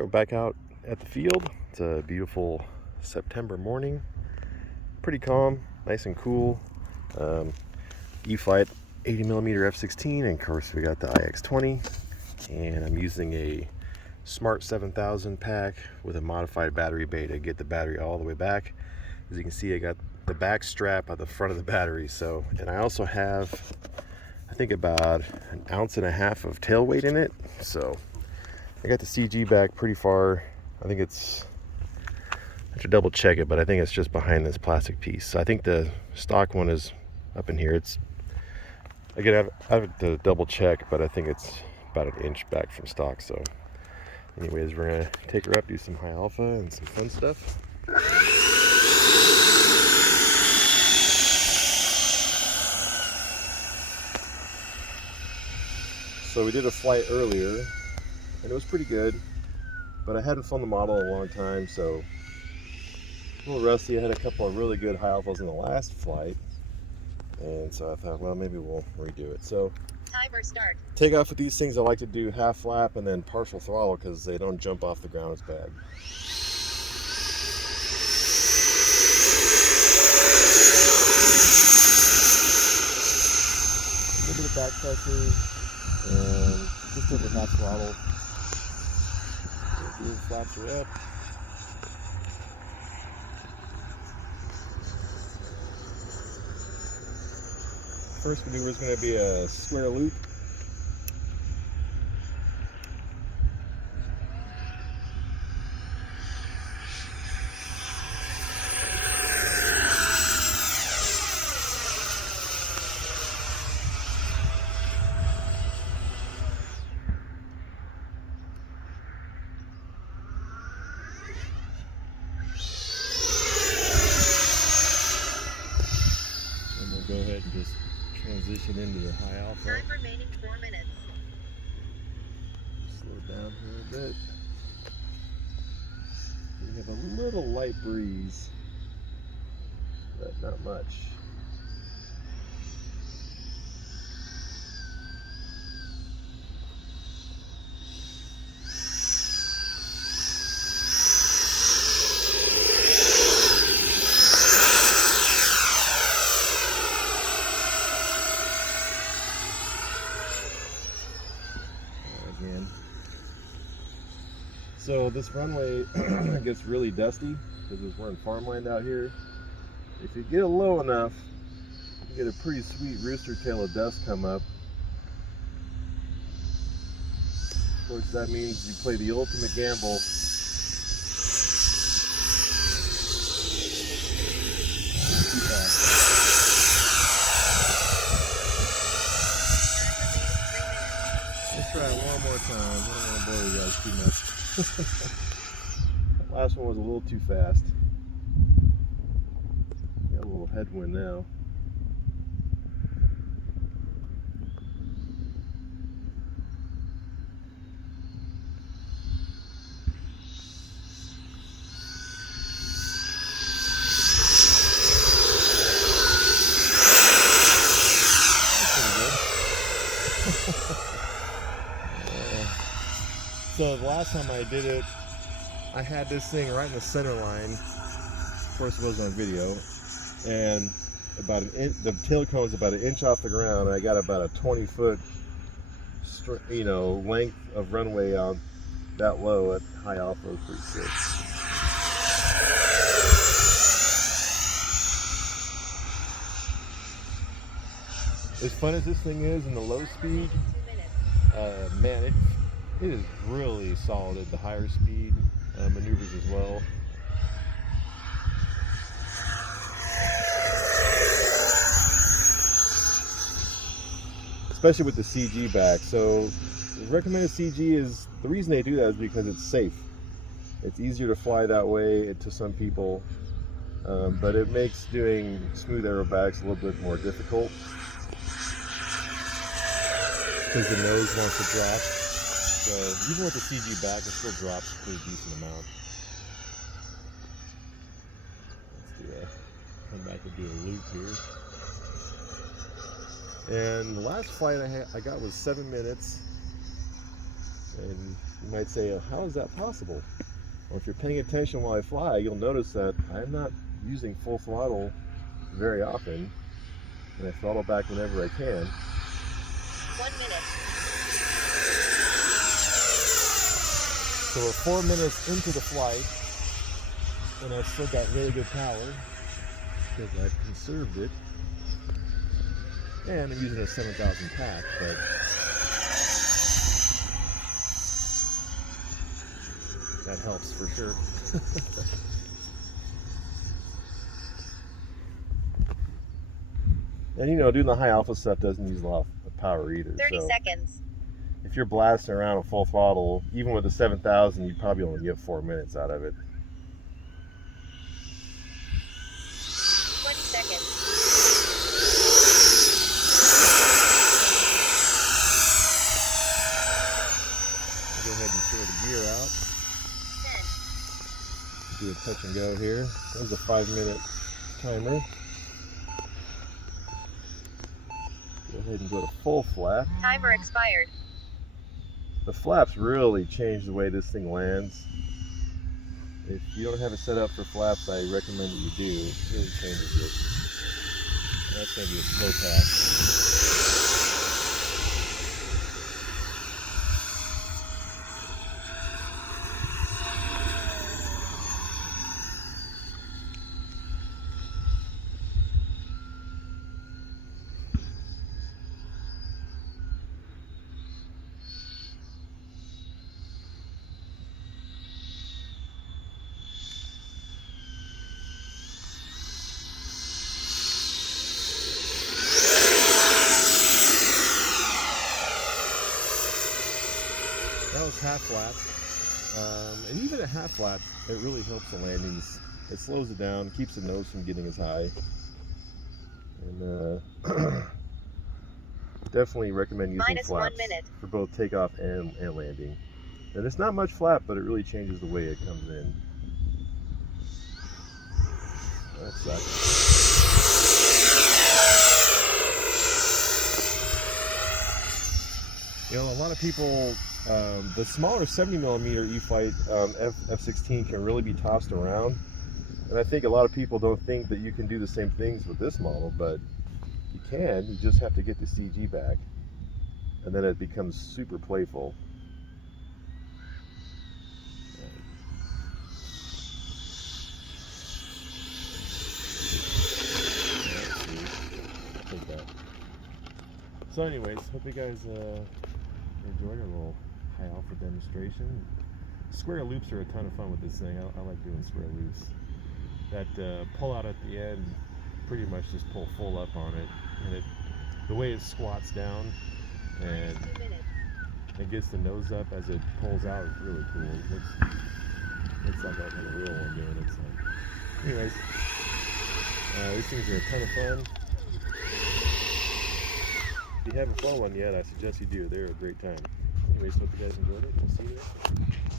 Alright, we're back out at the field. It's a beautiful September morning. Pretty calm, nice and cool. E-Flite 80mm F-16, and of course we got the IX-20. And I'm using a Smart 7000 pack with a modified battery bay to get the battery all the way back. As you can see, I got the back strap at the front of the battery. And I also have, I think, about 1.5 ounces of tail weight in it. So I got the CG back pretty far. I think it's, I have to double check it, but I think it's just behind this plastic piece. So I think the stock one is up in here. I have to double check, but I think it's about 1 inch back from stock. So anyways, we're gonna take her up, do some high alpha and some fun stuff. So we did a flight earlier and it was pretty good, but I hadn't flown the model in a long time, so a little rusty. I had a couple of really good high alphas in the last flight, and so I thought, well, maybe we'll redo it. So timer start. Takeoff with these things, I like to do half flap and then partial throttle because they don't jump off the ground as bad. A little bit of back pressure and just over half throttle. Dual flaps are up. First maneuver is going to be a square loop. And we'll go ahead and just transition into the high alpha. Time remaining 4 minutes. Slow down here a bit. We have a little light breeze, but not much. Again. So this runway gets really dusty because we're in farmland out here. If you get it low enough, you get a pretty sweet rooster tail of dust come up. Of course, that means you play the ultimate gamble. Let's try it one more time. I don't want to bore you guys too much. That last one was a little too fast. Got a little headwind now. So the last time I did it, I had this thing right in the center line. Of course, it wasn't on video, and about the tail cone is about 1 inch off the ground, and I got about a 20-foot, length of runway on that low at high alpha. It was pretty sick. As fun as this thing is in the low speed, man, it is really solid at the higher speed maneuvers as well. Especially with the CG back. So the recommended CG is, the reason they do that is because it's safe. It's easier to fly that way to some people, but it makes doing smooth aerobatics a little bit more difficult because the nose wants to drop. So even with the CG back, it still drops a pretty decent amount. Let's come back and do a loop here. And the last flight I got was 7 minutes, and You might say, how is that possible? Well, if you're paying attention while I fly, you'll notice that I'm not using full throttle very often, and I throttle back whenever I can. 1 minute. So we're 4 minutes into the flight, and I've still got really good power because I've conserved it. And I'm using a 7,000 pack, but that helps for sure. And you know, doing the high alpha stuff doesn't use a lot of power either. 30 so seconds. if you're blasting around with full throttle, even with the 7,000, you probably only get 4 minutes out of it. 20 seconds. I'll go ahead and throw the gear out. 10. Do a touch and go here. There's a 5-minute timer. Go ahead and go to full flap. Timer expired. The flaps really change the way this thing lands. If you don't have it set up for flaps, I recommend that you do. It really changes it. That's going to be a slow pass. That was half flap, and even at half flap, it really helps the landings. It slows it down, keeps the nose from getting as high, and definitely recommend using -1 flaps minute. for both takeoff and landing. And it's not much flap, but it really changes the way it comes in. That sucks. You know, a lot of people, the smaller 70mm E-Flite F-16 can really be tossed around. And I think a lot of people don't think that you can do the same things with this model, but you can. You just have to get the CG back. And then it becomes super playful. I'll take that. So anyways, hope you guys enjoyed our little high alpha demonstration. Square loops are a ton of fun with this thing. I like doing square loops. That pull out at the end, pretty much just pull full up on it, and the way it squats down and it gets the nose up as it pulls out is really cool. It looks like a real one doing it. So, anyways, these things are a ton of fun. If you haven't flown one yet, I suggest you do. They're a great time. Anyways, hope you guys enjoyed it. We'll see you next time.